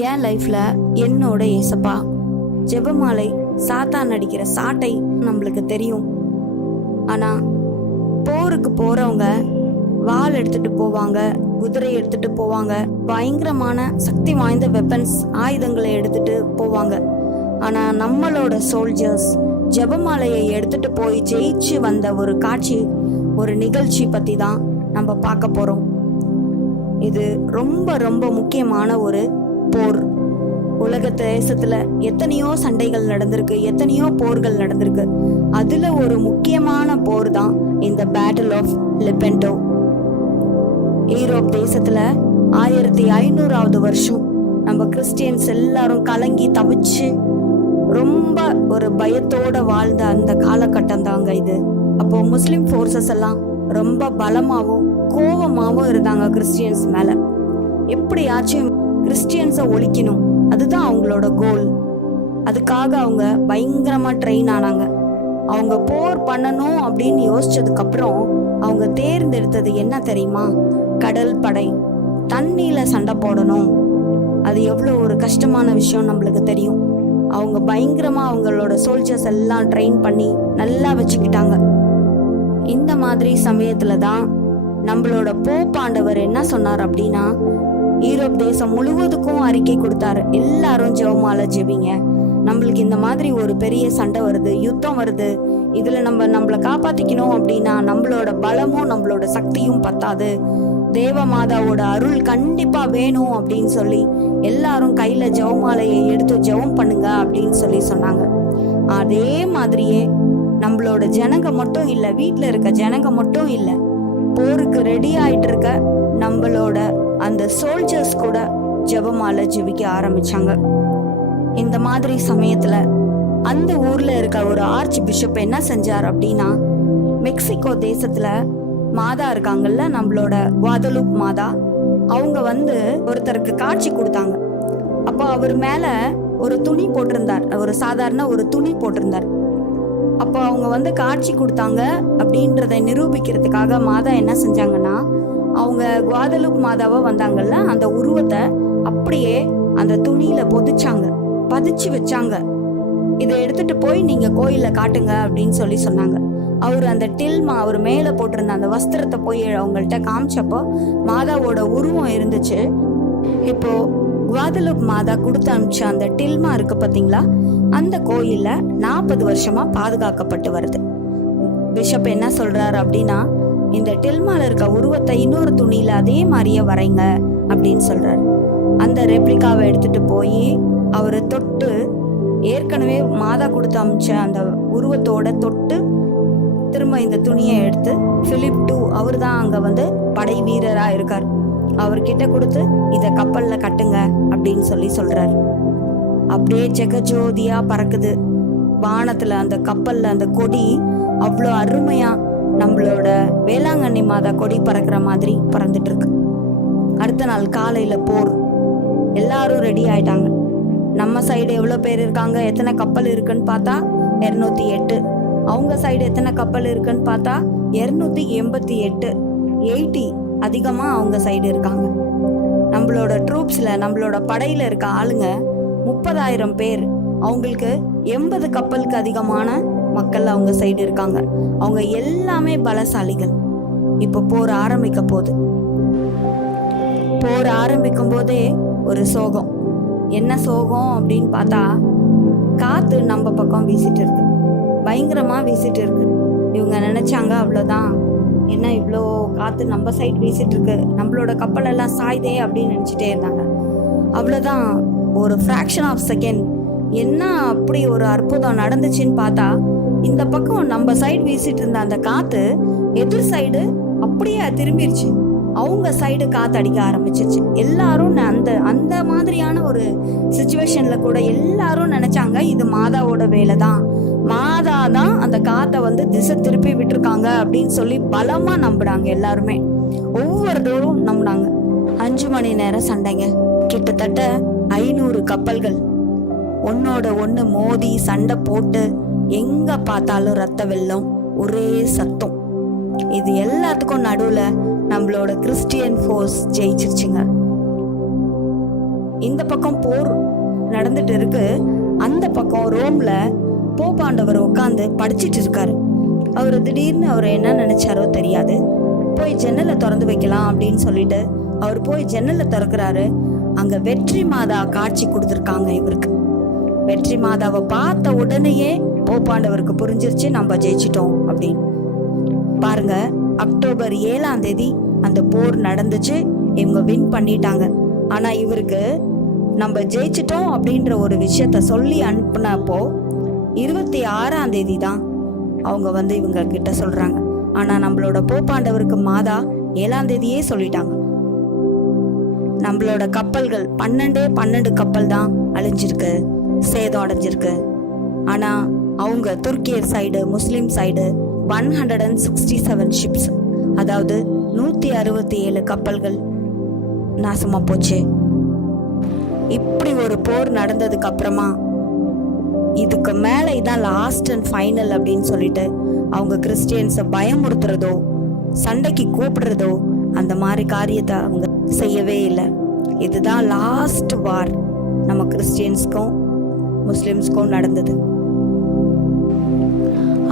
என் லைஃப்ல என்னோட ஏசப்பா. ஜெபமாலை சாத்தான் அடிக்கிற சாட்டை நம்மளுக்கு தெரியும். ஆனா போருக்கு போறவங்க வாள் எடுத்துட்டு போவாங்க, குதிரை எடுத்துட்டு போவாங்க, பயங்கரமான சக்தி வாய்ந்த வெப்பன்ஸ் ஆயுதங்களை எடுத்துட்டு போவாங்க. ஆனா நம்மளோட சோல்ஜர்ஸ் ஜெபமாலையை எடுத்துட்டு போய் ஜெயிச்சு வந்த ஒரு காட்சி, ஒரு நிகழ்ச்சி பத்தி தான் நம்ம பார்க்க போறோம். இது ரொம்ப ரொம்ப முக்கியமான ஒரு போர். உலக தேசத்துல எத்தனையோ சண்டைகள் நடந்திருக்கு, எத்தனையோ போர்கள் நடந்திருக்கு. அதுல ஒரு முக்கியமான போர் தான் இந்த பேட்டில் ஆஃப் லெபென்டோ. ஈரோப் தேசத்துல 1500வது வருஷம் நம்ம கிறிஸ்டியன்ஸ் எல்லாரும் கலங்கி தவிச்சு ரொம்ப ஒரு பயத்தோட வாழ்ந்த அந்த காலகட்டம் தாங்க இது. அப்போ முஸ்லிம் ஃபோர்ஸஸ் எல்லாம் ரொம்ப பலமாவும் கோபமாவும் இருந்தாங்க கிறிஸ்டியன்ஸ் மேல. எப்படியாச்சும் கிறிஸ்டியன்ஸை ஒழிக்கணும், அதுதான் அவங்களோட கோல். அதுக்காக அவங்க பயங்கரமா ட்ரெயின் ஆனாங்க. அவங்க போர் பண்ணணும் அப்படின்னு யோசிச்சதுக்கு அப்புறம் அவங்க தேர்ந்தெடுத்தது என்ன தெரியுமா? கடல் படை. தண்ணியில சண்டை போடணும், அது எவ்வளோ ஒரு கஷ்டமான விஷயம் நம்மளுக்கு தெரியும். அவங்க பயங்கரமா அவங்களோட சோல்ஜர்ஸ் எல்லாம் ட்ரெயின் பண்ணி நல்லா வச்சுக்கிட்டாங்க. இந்த மாதிரி சமயத்துல தான் நம்மளோட போப்பாண்டவர் என்ன சொன்னார் அப்படின்னா, ஈரோப் தேசம் முழுவதுக்கும் அறிக்கை கொடுத்தாரு, எல்லாரும் ஜெபமாலை ஜெபிங்க. நம்மளுக்கு இந்த மாதிரி ஒரு பெரிய சண்டை வருது, யுத்தம் வருது, இதுல நம்மளை காப்பாத்திக்கணும் அப்படின்னா நம்மளோட பலமும் நம்மளோட சக்தியும் பத்தாது, தேவமாதாவோட அருள் கண்டிப்பா வேணும் அப்படின்னு சொல்லி எல்லாரும் கையில ஜெபமாலையை எடுத்து ஜெபம் பண்ணுங்க அப்படின்னு சொல்லி சொன்னாங்க. அதே மாதிரியே நம்மளோட ஜனங்க மட்டும் இல்ல, வீட்டுல இருக்க ஜனங்க மட்டும் இல்ல, போருக்கு ரெடி ஆயிட்டு இருக்க நம்மளோட அந்த சோல்ஜர்ஸ் கூட ஜெபமாலை ஜெபிக்க ஆரம்பிச்சாங்க. இந்த மாதிரி சமயத்துல அந்த ஊர்ல இருக்க ஒரு ஆர்ச் பிஷப் என்ன செஞ்சார் அப்படின்னா, மெக்சிகோ தேசத்துல மாதா இருக்காங்கல்ல, நம்மளோட குவாதலூப் மாதா, அவங்க ஒருத்தருக்கு காட்சி கொடுத்தாங்க. அப்போ அவர் மேல ஒரு துணி போட்டிருந்தார், ஒரு சாதாரண ஒரு துணி போட்டிருந்தார். அப்போ அவங்க காட்சி கொடுத்தாங்க அப்படின்றத நிரூபிக்கிறதுக்காக மாதா என்ன செஞ்சாங்கன்னா, அவங்க குவாதலூப் மாதாவா வந்தாங்கல்ல, அந்த உருவத்தை அப்படியே அந்த துணியில பதிச்சு வச்சாங்க. இதை எடுத்துட்டு போய் நீங்க கோயில காட்டுங்க அப்படின்னு சொல்லி சொன்னாங்க. அவர் அந்த டில்மா, அவர் மேல போட்டிருந்த அந்த வஸ்திரத்தை போய் அவங்கள்ட்ட காமிச்சப்போ மாதாவோட உருவம் இருந்துச்சு. இப்போ குவாதலூப் மாதா கொடுத்து அனுப்பிச்ச அந்த டில்மா இருக்கு பாத்தீங்களா, அந்த கோயில்ல 40 வருஷமா பாதுகாக்கப்பட்டு வருது. பிஷப் என்ன சொல்றாரு அப்படின்னா, இந்த டில்மால இருக்க உருவத்தை இன்னொரு துணியில அதே மாதிரியே வரைங்க அப்படின்னு சொல்றாரு. அந்த ரெப்ளிகாவை எடுத்துட்டு போய் அவரை தொட்டு, ஏற்கனவே மாதா கொடுத்து அமிச்ச அந்த உருவத்தோட தொட்டு திரும்ப இந்த துணியை எடுத்து பிலிப் II, அவர் தான் அங்க படை வீரரா இருக்கார், அவர்கிட்ட கொடுத்து இத கப்பல்ல கட்டுங்க அப்படின்னு சொல்லி சொல்றாரு. அப்படியே ஜெகஜோதியா பறக்குது வானத்துல அந்த கப்பல்ல. அந்த கொடி அவ்வளோ அருமையா நம்மளோட வேளாங்கண்ணி மாதா கொடி பறக்கிற மாதிரி பறந்துட்டு இருக்கு. அடுத்த நாள் காலையில போர். எல்லாரும் ரெடி ஆயிட்டாங்க. நம்ம சைடு எவ்வளவு பேர் இருக்காங்க, எத்தனை கப்பல் இருக்குன்னு பார்த்தா 208. அவங்க சைடு எத்தனை கப்பல் இருக்குன்னு பார்த்தா 288. 80 அதிகமா அவங்க சைடு இருக்காங்க. நம்மளோட ட்ரூப்ஸ்ல, நம்மளோட படையில இருக்க ஆளுங்க 30,000 பேர். அவங்களுக்கு 80 கப்பலுக்கு அதிகமான மக்கள் அவங்க சைடு இருக்காங்க. அவங்க எல்லாமே பலசாலிகள். இப்ப போர் ஆரம்பிக்க போகுது. போர் ஆரம்பிக்கும் போதே ஒரு சோகம். என்ன சோகம் அப்படின்னு பார்த்தா, காத்து நம்ம பக்கம் வீசிட்டு இருக்கு, பயங்கரமா வீசிட்டு இருக்கு. இவங்க நினைச்சாங்க அவ்வளவுதான், என்ன இவ்வளோ காத்து நம்ம சைடு வீசிட்டு இருக்கு, நம்மளோட கப்பல் எல்லாம் சாய்தே அப்படின்னு நினைச்சிட்டே இருந்தாங்க. அவ்வளவுதான், ஒரு ஃப்ராக்ஷன் ஆஃப் செகண்ட் என்ன அப்படி ஒரு அற்புதம் நடந்துச்சுன்னு பார்த்தா, இந்த பக்கம் நம்ம சைடு வீசிட்டு இருந்த அந்த காத்து எதிர் சைடு அப்படியே திரும்பிடுச்சு. அவங்க சைடு காத்து அடிக்க ஆரம்பிச்சிருச்சு. எல்லாரும் அந்த மாதிரியான ஒரு சிச்சுவேஷன்ல கூட எல்லாரும் நினைச்சாங்க இது மாதாவோட வேலை தான், மாதா தான் அந்த காத்தை திசை திருப்பி விட்டுருக்காங்க அப்படின்னு சொல்லி பலமா நம்பினாங்க. எல்லாருமே ஒவ்வொருத்தரும் நம்பினாங்க. 5 மணி நேரம் சண்டைங்க. கிட்டத்தட்ட 500 கப்பல்கள் ஒன்னோட ஒண்ணு மோதி சண்டை போட்டு, எங்க பார்த்தாலும் ரத்த வெள்ளம், ஒரே சத்தம். இது எல்லாத்துக்கும் நடுவுல நம்மளோட கிறிஸ்டியன் ஃபோர்ஸ் ஜெயிச்சிருச்சுங்க. இந்த பக்கம் போர் நடந்துட்டு இருக்கு, அந்த பக்கம் ரோம்ல போப்பாண்டவர் உட்காந்து படிச்சிட்டு இருக்காரு. அவர் திடீர்னு அவர் என்ன நினைச்சாரோ தெரியாது, போய் ஜன்னலை திறந்து வைக்கலாம் அப்படின்னு சொல்லிட்டு அவர் போய் ஜன்னலை திறக்கிறாரு. அங்க வெற்றி மாதா காட்சி கொடுத்துருக்காங்க இவருக்கு. வெற்றி மாதாவை பார்த்த உடனேயே போப்பாண்டவருக்கு புரிஞ்சிருச்சு, நம்ம ஜெயிச்சிட்டோம் அப்படின்னு. பாருங்க, அக்டோபர் 7ஆம் தேதி அந்த போர் நடந்துச்சு, இவங்க வின் பண்ணிட்டாங்க. ஆனா இவருக்கு நம்ம ஜெயிச்சிட்டோம் அப்படின்ற ஒரு விஷயத்த சொல்லி அனுப்புனப்போ 26ஆம் தேதி தான் அவங்க இவங்க கிட்ட சொல்றாங்க. ஆனா நம்மளோட போப்பாண்டவருக்கு மாதா 7ஆம் தேதியே சொல்லிட்டாங்க. நம்மளோட கப்பல்கள் 12 கப்பல் தான் அழிஞ்சிருக்கு, சேதம் அடைஞ்சிருக்கு. ஆனா அவங்க துர்க்கியர் சைடு, முஸ்லிம் சைடு 167 ஷிப்ஸ், அதாவது 167 கப்பல்கள் நாசமா போச்சு. இப்படி ஒரு போர் நடந்ததுக்கு அப்புறமா இதுக்கு மேல இதான் லாஸ்ட் அண்ட் ஃபைனல் அப்படின்னு சொல்லிட்டு அவங்க கிறிஸ்டியன்ஸை பயமுறுத்துறதோ சண்டைக்கு கூப்பிடுறதோ அந்த மாதிரி காரியத்தை அவங்க செய்யவே இல்லை. இதுதான் லாஸ்ட் வார் நம்ம கிறிஸ்டியன்ஸ்க்கும் முஸ்லிம்ஸ்க்கும் நடந்தது.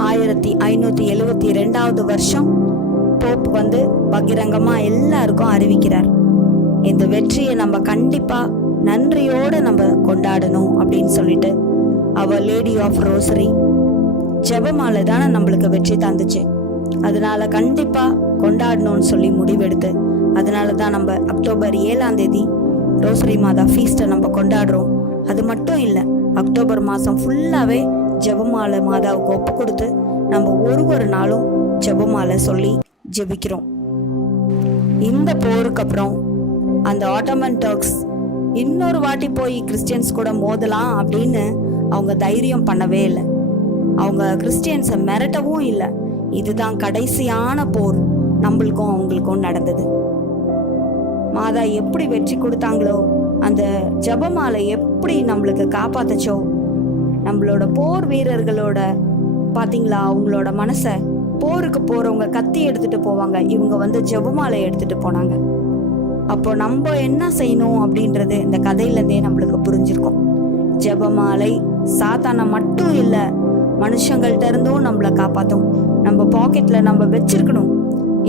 1572 வருஷம் போப் பகிரங்கமா எல்லாருக்கும் அறிவிக்கிறார். இந்த வெற்றியை நம்ம கண்டிப்பா நன்றியோட நம்ம கொண்டாடணும் அப்படின்னு சொல்லிட்டு அவர் லேடி ஆஃப் ரோசரி ஜெபமாலை தானே நம்மளுக்கு வெற்றி தந்துச்சு. அதனால கண்டிப்பா கொண்டாடணும்னு சொல்லி முடிவெடுத்து அதனால தான் நம்ம அக்டோபர் 7ஆம் தேதி ரோசரி மாதா ஃபீஸ்ட்டை நம்ம கொண்டாடுறோம். அது மட்டும் இல்லை, அக்டோபர் மாதம் ஃபுல்லாகவே ஜெபமாலை மாதாவுக்கு ஒப்பு கொடுத்து நம்ம ஒரு நாளும் ஜெபமாலை சொல்லி ஜெபிக்கிறோம். இந்த போருக்கு அப்புறம் அந்த ஆட்டோமன் டர்க்ஸ் இன்னொரு வாட்டி போய் கிறிஸ்டியன்ஸ் கூட மோதலாம் அப்படின்னு அவங்க தைரியம் பண்ணவே இல்லை. அவங்க கிறிஸ்டியன்ஸை மிரட்டவும் இல்லை. இதுதான் கடைசியான போர் நம்மளுக்கும் அவங்களுக்கும் நடந்தது. மாதா எப்படி வெற்றி கொடுத்தாங்களோ, அந்த ஜெபமாலை எப்படி நம்மளுக்கு காப்பாத்துச்சோ, நம்மளோட போர் வீரர்களோட பாத்தீங்களா அவங்களோட மனசை, போருக்கு போறவங்க கத்தி எடுத்துட்டு போவாங்க, இவங்க ஜெபமாலை எடுத்துட்டு போனாங்க. அப்போ நம்ம என்ன செய்யணும் அப்படின்றது இந்த கதையிலேருந்தே நம்மளுக்கு புரிஞ்சிருக்கும். ஜெபமாலை சாத்தானை மட்டும் இல்லை, மனுஷங்கள்ட்ட இருந்தும் நம்மளை காப்பாற்றும். நம்ம பாக்கெட்ல நம்ம வச்சிருக்கணும்.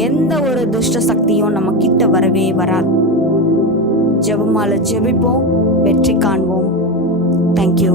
எந்த ஒரு துஷ்ட சக்தியும் நம்ம கிட்ட வரவே வராது. ஜெபமாலை ஜெபிப்போம், வெற்றி காண்போம். தேங்க்யூ.